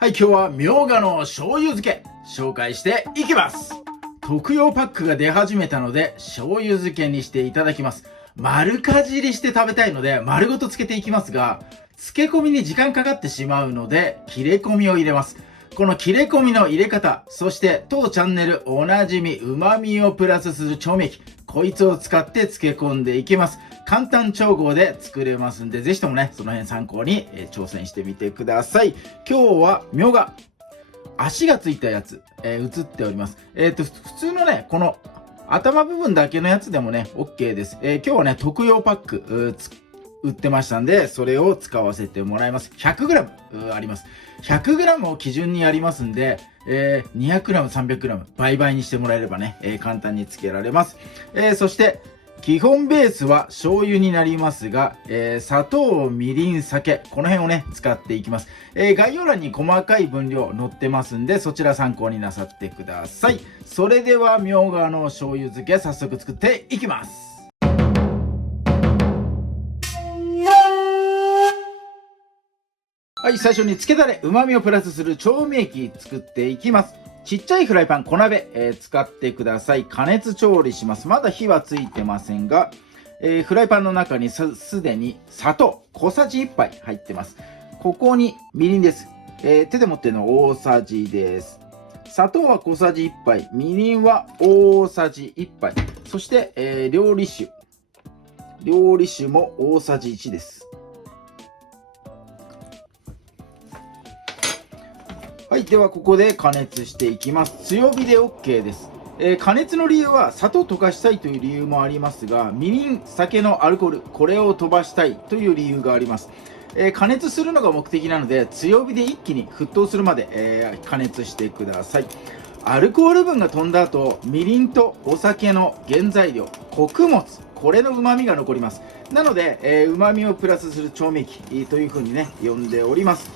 はい、今日はみょうがの醤油漬け紹介していきます。特用パックが出始めたので醤油漬けにしていただきます。丸かじりして食べたいので丸ごと漬けていきますが、漬け込みに時間かかってしまうので切れ込みを入れます。この切れ込みの入れ方、そして当チャンネルおなじみ旨味をプラスする調味液、こいつを使って漬け込んでいきます。簡単調合で作れますんで、ぜひともね、その辺参考に挑戦してみてください。今日はみょうが、足がついたやつ、映っております。普通のね、この頭部分だけのやつでもね、OK です。今日はね、特用パック、売ってましたんで、それを使わせてもらいます。100g あります。100g を基準にやりますんで、200g、300g 倍々にしてもらえればね、簡単につけられます。そして、基本ベースは醤油になりますが、砂糖、みりん、酒、この辺をね、使っていきます。概要欄に細かい分量載ってますんで、そちら参考になさってください。それでは、みょうがの醤油漬け、早速作っていきます。はい、最初に漬けだれ、旨味をプラスする調味液作っていきます。ちっちゃいフライパン、小鍋、使ってください。加熱調理します。まだ火はついてませんが、フライパンの中にすでに砂糖小さじ1杯入ってます。ここにみりんです。手で持ってるの大さじです。砂糖は小さじ1杯、みりんは大さじ1杯。そして、料理酒。料理酒も大さじ1です。はい。では、ここで加熱していきます。強火で OK です。加熱の理由は砂糖を溶かしたいという理由もありますが、みりん、酒のアルコール、これを飛ばしたいという理由があります。加熱するのが目的なので、強火で一気に沸騰するまで、加熱してください。アルコール分が飛んだ後、みりんとお酒の原材料、穀物、これの旨味が残ります。なので、旨味をプラスする調味液というふうにね、呼んでおります。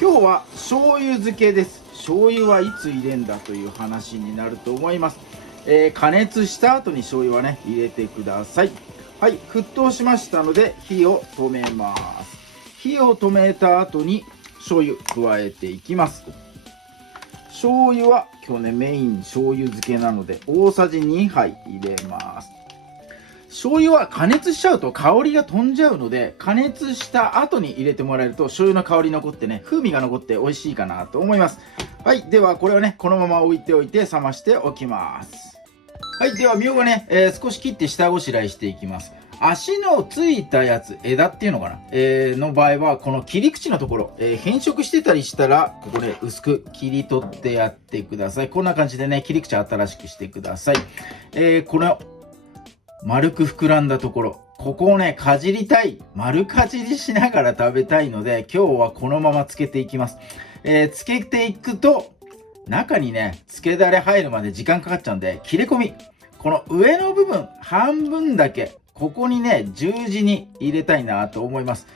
今日は醤油漬けです。醤油はいつ入れんだという話になると思います。加熱した後に醤油はね、入れてください。はい、沸騰しましたので火を止めます。火を止めた後に醤油加えていきます。醤油は今日ね、メイン醤油漬けなので大さじ2杯入れます。醤油は加熱しちゃうと香りが飛んじゃうので、加熱した後に入れてもらえると醤油の香り残ってね、風味が残って美味しいかなと思います。はい。ではこれをね、このまま置いておいて冷ましておきます。はい。ではみょうがね、少し切って下ごしらえしていきます。足のついたやつ、枝っていうのかな、の場合は、この切り口のところ、変色してたりしたら、ここで薄く切り取ってやってください。こんな感じでね、切り口新しくしてください。この丸く膨らんだところ、ここをね、かじりたい。丸かじりしながら食べたいので、今日はこのままつけていきます。つけていくと、中にね、つけだれ入るまで時間かかっちゃうんで、切れ込み。この上の部分、半分だけ、ここにね、十字に入れたいなと思います。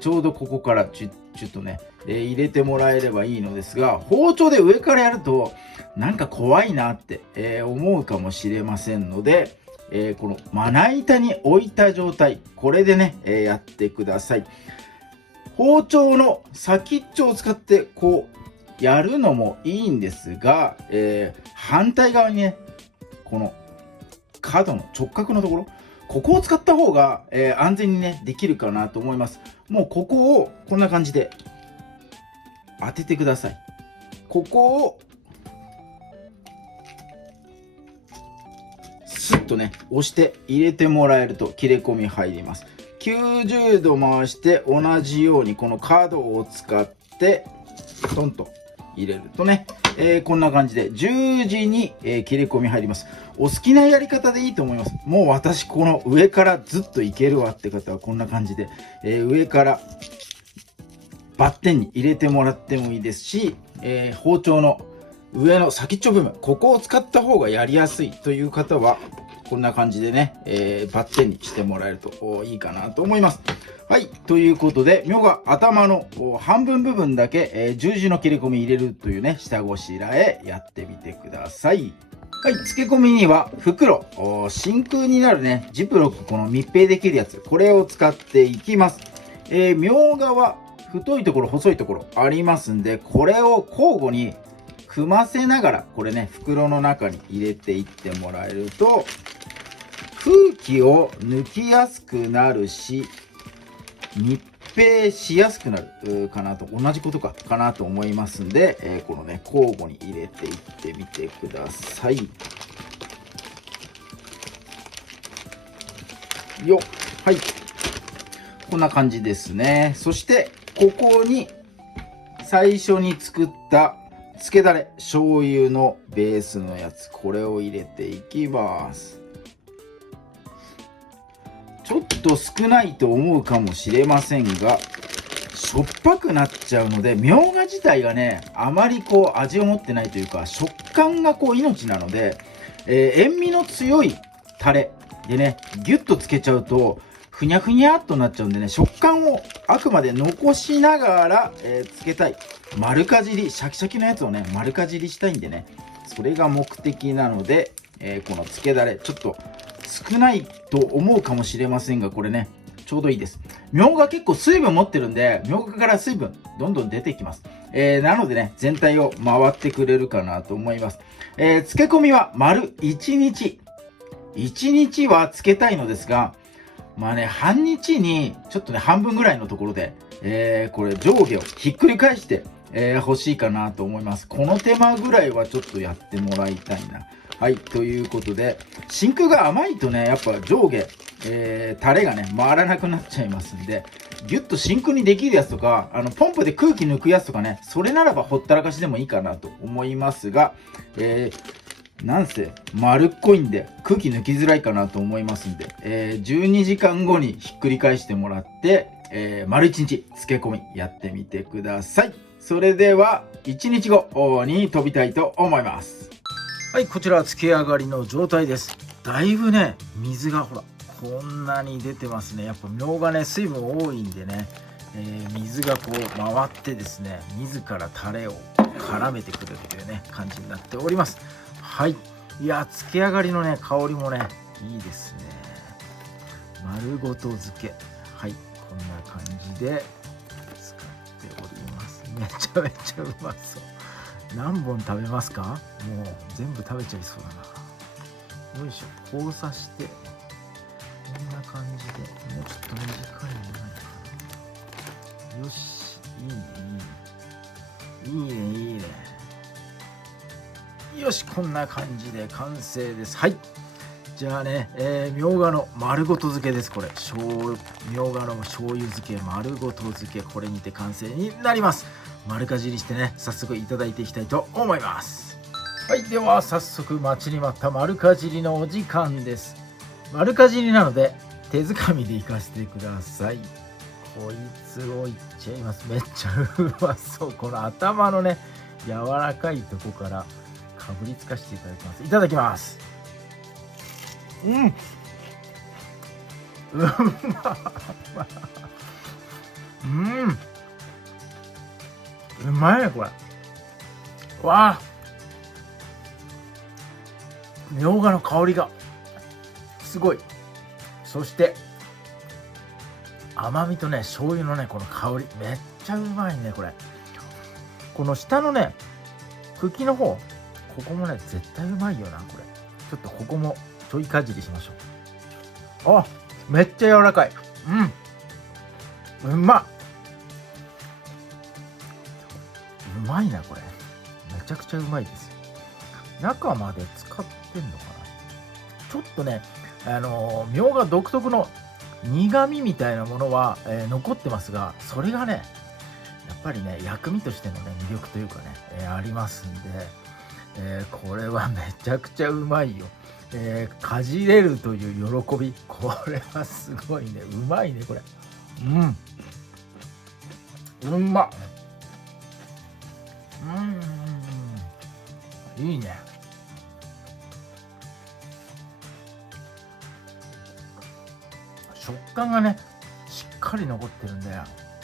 ちょうどここからちょっとね、入れてもらえればいいのですが、包丁で上からやると、なんか怖いなって、思うかもしれませんので、このまな板に置いた状態、これでね、やってください。包丁の先っちょを使ってこうやるのもいいんですが、反対側にね、この角の直角のところ、ここを使った方が、安全にね、できるかなと思います。もうここをこんな感じで当ててください。ここをスッとね、押して入れてもらえると切れ込み入ります。90度回して同じようにこの角を使ってトンと入れるとね、こんな感じで十字に、切れ込み入ります。お好きなやり方でいいと思います。もう私この上からずっといけるわって方はこんな感じで、上からバッテンに入れてもらってもいいですし、包丁の上の先っちょ部分、ここを使った方がやりやすいという方はこんな感じでね、バッテンにしてもらえるといいかなと思います。はい。ということで、みょうが頭の半分部分だけ、十字の切れ込み入れるというね、下ごしらえやってみてください。はい。漬け込みには袋、真空になるね、ジップロック、この密閉できるやつ、これを使っていきます。みょうがは太いところ細いところありますんで、これを交互に組ませながら、これね袋の中に入れていってもらえると空気を抜きやすくなるし、密閉しやすくなるかなと、同じことかなと思いますんで、このね交互に入れていってみてくださいよ。はい、こんな感じですね。そしてここに最初に作ったつけだれ、醤油のベースのやつ、これを入れていきます。ちょっと少ないと思うかもしれませんが、しょっぱくなっちゃうので、みょうが自体がねあまりこう味を持ってないというか、食感がこう命なので、塩味の強いタレでねギュッとつけちゃうとふにゃふにゃっとなっちゃうんでね、食感をあくまで残しながら、つけたい。丸かじり、シャキシャキのやつをね丸かじりしたいんでね、それが目的なので、このつけだれちょっと少ないと思うかもしれませんが、これねちょうどいいです。みょうが結構水分持ってるんで、みょうがから水分どんどん出てきます。なのでね全体を回ってくれるかなと思います。漬け込みは丸1日1日は漬けたいのですが、まあね半日にちょっとね半分ぐらいのところで、これ上下をひっくり返して欲しいかなと思います。この手間ぐらいはちょっとやってもらいたいな。はい、ということで、真空が甘いとねやっぱ上下、タレがね回らなくなっちゃいますんで、ギュッと真空にできるやつとか、ポンプで空気抜くやつとかね、それならばほったらかしでもいいかなと思いますが、なんせ丸っこいんで空気抜きづらいかなと思いますんで、12時間後にひっくり返してもらって、丸1日漬け込みやってみてください。それでは1日後に飛びたいと思います。はい、こちらは漬け上がりの状態です。だいぶね水がほらこんなに出てますね。やっぱみょうがね水分多いんでね、水がこう回ってですね自らタレを絡めてくれるというね感じになっております。はい、いや漬け上がりのね香りもねいいですね。丸ごと漬け、はい、こんな感じで使っております。めちゃめちゃうまそう。何本食べますか？もう全部食べちゃいそうだな。よいしょ、交差してこんな感じで、もうちょっと短いんじゃないかな。よし、いいねいいねいいねいいね。よし、こんな感じで完成です。はい、じゃあね、みょうがの丸ごと漬けです。これみょうがの醤油漬け丸ごと漬け、これにて完成になります。丸かじりしてね早速いただいていきたいと思います。はい、では早速待ちに待った丸かじりのお時間です。丸かじりなので手づかみでいかせてください。こいつをいっちゃいます。めっちゃうまそう。この頭のね柔らかいとこからかぶりつかせていただきます。いただきます。うまいねこれ。わあ、みょうがの香りがすごい。そして甘みとね醤油のねこの香りめっちゃうまいねこれ。この下のね茎の方、ここもね絶対うまいよなこれ。ちょっとここもちょいかじりしましょう。あ、めっちゃ柔らかい。うまっ。うまいなこれ。めちゃくちゃうまいです。中まで使ってんのかな。ちょっとねみょうが独特の苦味みたいなものは、残ってますが、それがねやっぱりね薬味としてのね魅力というかね、ありますんで、これはめちゃくちゃうまいよ。かじれるという喜び、これはすごいね。うまいねこれ。うまっ。いいね。食感がねしっかり残ってるんで、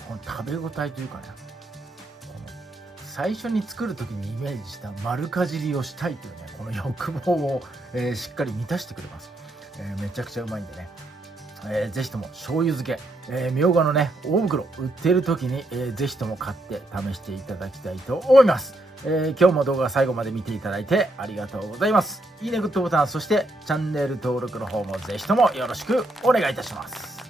この食べ応えというかね、この最初に作る時にイメージした丸かじりをしたいというねこの欲望を、しっかり満たしてくれます。めちゃくちゃうまいんでね、ぜひとも醤油漬け、みょうがのね大袋売ってる時に、ぜひとも買って試していただきたいと思います。今日も動画最後まで見ていただいてありがとうございます。いいね、グッドボタン、そしてチャンネル登録の方もぜひともよろしくお願いいたします。